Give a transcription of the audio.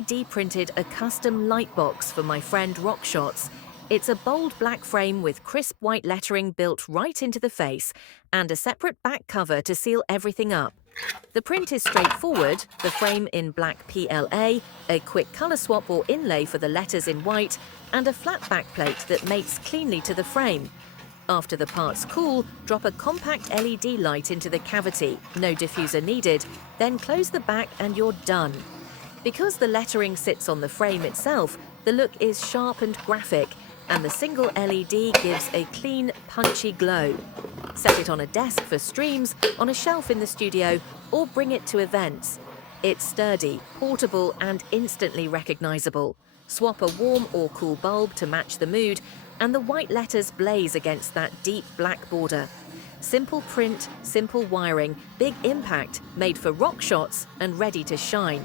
3D printed a custom Lightbox for my friend ROCKSHOTS. It's a bold black frame with crisp white lettering built right into the face and a separate back cover to seal everything up. The print is straightforward, the frame in black PLA, a quick colour swap or inlay for the letters in white, and a flat back plate that mates cleanly to the frame. After the parts cool, drop a compact LED light into the cavity, no diffuser needed, then close the back and you're done. Because the lettering sits on the frame itself, the look is sharp and graphic, and the single LED gives a clean, punchy glow. Set it on a desk for streams, on a shelf in the studio, or bring it to events. It's sturdy, portable, and instantly recognizable. Swap a warm or cool bulb to match the mood, and the white letters blaze against that deep black border. Simple print, simple wiring, big impact, made for ROCKSHOTS and ready to shine.